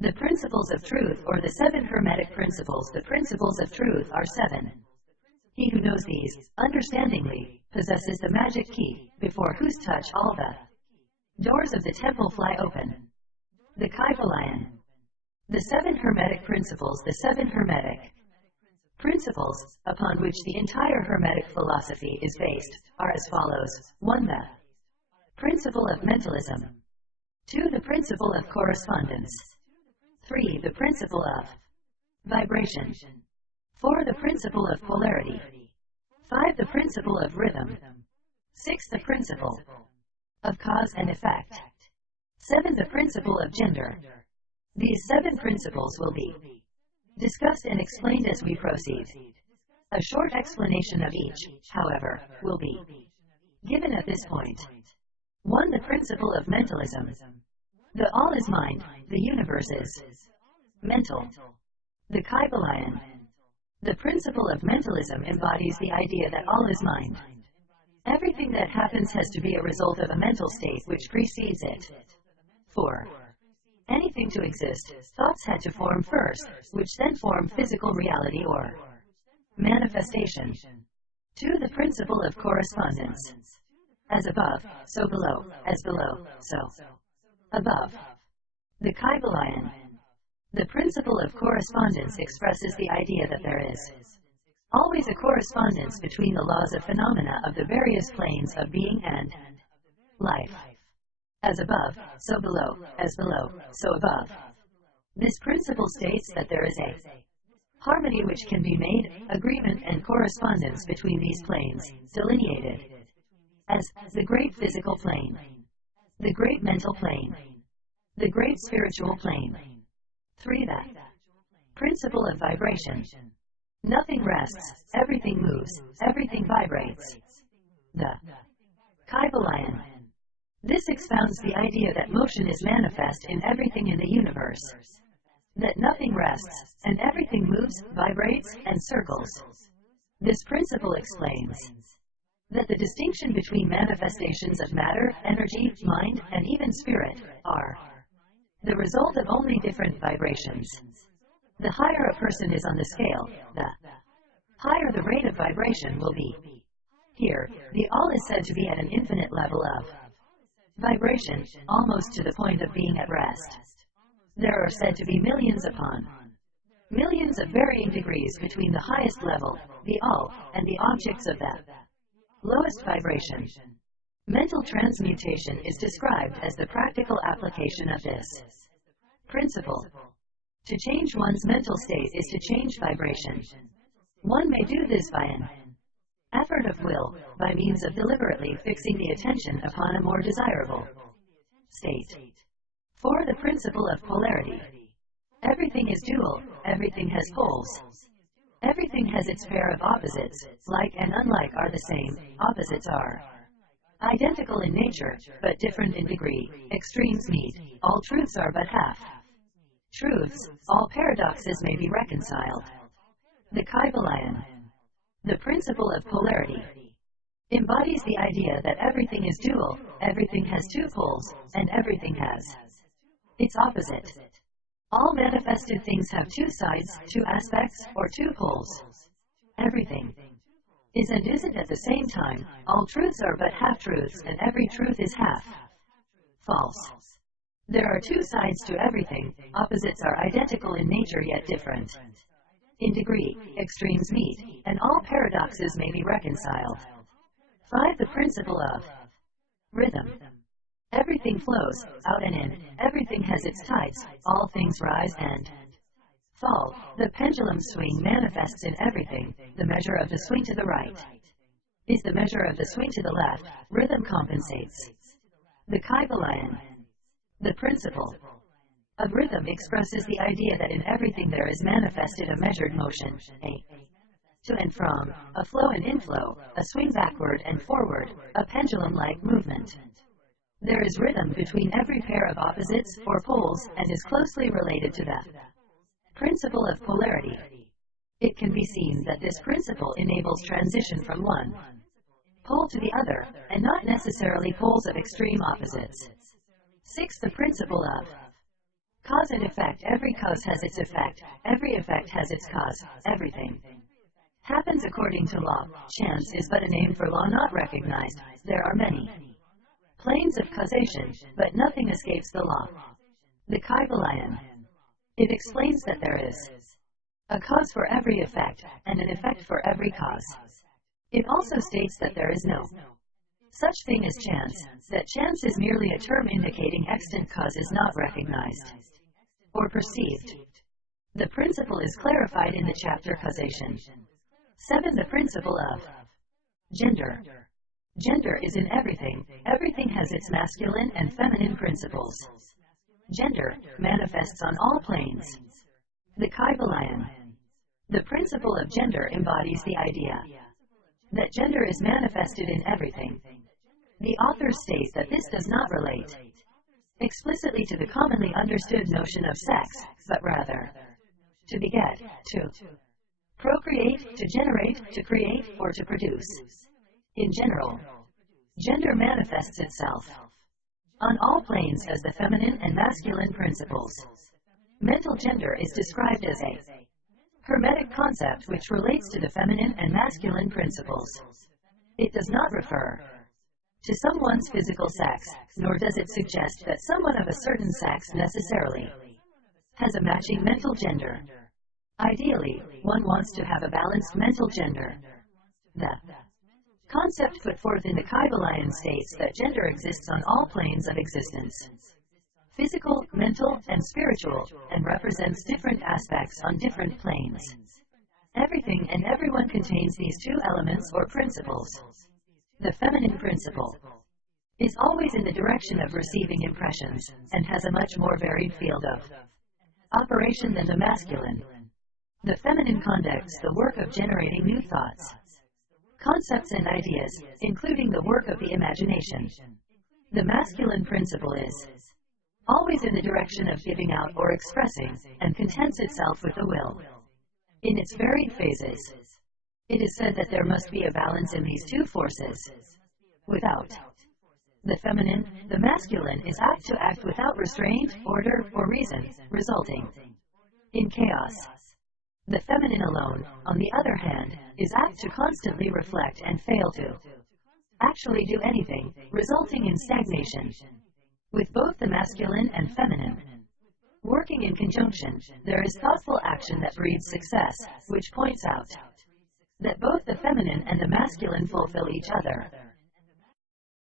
The principles of truth, or the 7 Hermetic principles. The principles of truth are 7. He who knows these, understandingly, possesses the magic key, before whose touch all the doors of the temple fly open. The Kybalion. The 7 Hermetic principles. The 7 Hermetic principles, upon which the entire Hermetic philosophy is based, are as follows. 1. The principle of mentalism. 2. The principle of correspondence. 3. The principle of vibration. 4. The principle of polarity. 5. The principle of rhythm. 6. The principle of cause and effect. 7. The principle of gender. These 7 principles will be discussed and explained as we proceed. A short explanation of each, however, will be given at this point. 1. The principle of mentalism. The all is mind, the universe is mental. The Kybalion. The principle of mentalism embodies the idea that all is mind. Everything that happens has to be a result of a mental state which precedes it. For anything to exist, thoughts had to form first, which then form physical reality or manifestation. 2. The principle of correspondence. As above, so below, as below, so above. The Kybalion. The principle of correspondence expresses the idea that there is always a correspondence between the laws of phenomena of the various planes of being and life. As above, so below, as below, so above. This principle states that there is a harmony which can be made, agreement and correspondence between these planes, delineated as the great physical plane, the great mental plane, the great spiritual plane. 3. The principle of vibration. Nothing rests, everything moves, everything vibrates. The Kybalion. This expounds the idea that motion is manifest in everything in the universe, that nothing rests, and everything moves, vibrates, and circles. This principle explains that the distinction between manifestations of matter, energy, mind, and even spirit are the result of only different vibrations. The higher a person is on the scale, the higher the rate of vibration will be. Here, the all is said to be at an infinite level of vibration, almost to the point of being at rest. There are said to be millions upon millions of varying degrees between the highest level, the all, and the objects of the lowest vibration. Mental transmutation is described as the practical application of this principle. To change one's mental state is to change vibration. One may do this by an effort of will, by means of deliberately fixing the attention upon a more desirable state. 4. The principle of polarity. Everything is dual, everything has poles. Everything has its pair of opposites, like and unlike are the same, opposites are identical in nature, but different in degree. Extremes meet, all truths are but half truths, all paradoxes may be reconciled. The Kybalion. The principle of polarity embodies the idea that everything is dual, everything has 2 poles, and everything has its opposite. All manifested things have 2 sides, 2 aspects, or 2 poles. Everything is and isn't at the same time, all truths are but half-truths, and every truth is half false. There are 2 sides to everything, opposites are identical in nature yet different in degree, extremes meet, and all paradoxes may be reconciled. 5. The principle of rhythm. Everything flows, out and in, everything has its tides, all things rise and fall. The pendulum swing manifests in everything, the measure of the swing to the right is the measure of the swing to the left, rhythm compensates. The Kybalion. The principle of rhythm expresses the idea that in everything there is manifested a measured motion, a to and from, a flow and inflow, a swing backward and forward, a pendulum-like movement. There is rhythm between every pair of opposites, or poles, and is closely related to the principle of polarity. It can be seen that this principle enables transition from one pole to the other, and not necessarily poles of extreme opposites. 6. The principle of Cause and effect. Every cause has its effect, every effect has its cause, everything happens according to law. Chance is but a name for law not recognized. There are many planes of causation, but nothing escapes the law. The Kybalion. It explains that there is a cause for every effect, and an effect for every cause. It also states that there is no such thing as chance, that chance is merely a term indicating extant causes not recognized or perceived. The principle is clarified in the chapter Causation. 7. The principle of gender. Gender is in everything. Everything has its masculine and feminine principles. Gender manifests on all planes. The Kybalion. The principle of gender embodies the idea that gender is manifested in everything. The author states that this does not relate explicitly to the commonly understood notion of sex, but rather to beget, to procreate, to generate, to create, or to produce. In general, gender manifests itself on all planes as the feminine and masculine principles. Mental gender is described as a Hermetic concept which relates to the feminine and masculine principles. It does not refer to someone's physical sex, nor does it suggest that someone of a certain sex necessarily has a matching mental gender. Ideally, one wants to have a balanced mental gender. The concept put forth in the Kybalion states that gender exists on all planes of existence, physical, mental, and spiritual, and represents different aspects on different planes. Everything and everyone contains these two elements or principles. The feminine principle is always in the direction of receiving impressions, and has a much more varied field of operation than the masculine. The feminine conducts the work of generating new thoughts, concepts and ideas, including the work of the imagination. The masculine principle is always in the direction of giving out or expressing, and contents itself with the will. In its varied phases, it is said that there must be a balance in these two forces. Without the feminine, the masculine is apt to act without restraint, order, or reason, resulting in chaos. The feminine alone, on the other hand, is apt to constantly reflect and fail to actually do anything, resulting in stagnation. With both the masculine and feminine working in conjunction, there is thoughtful action that breeds success, which points out that both the feminine and the masculine fulfill each other.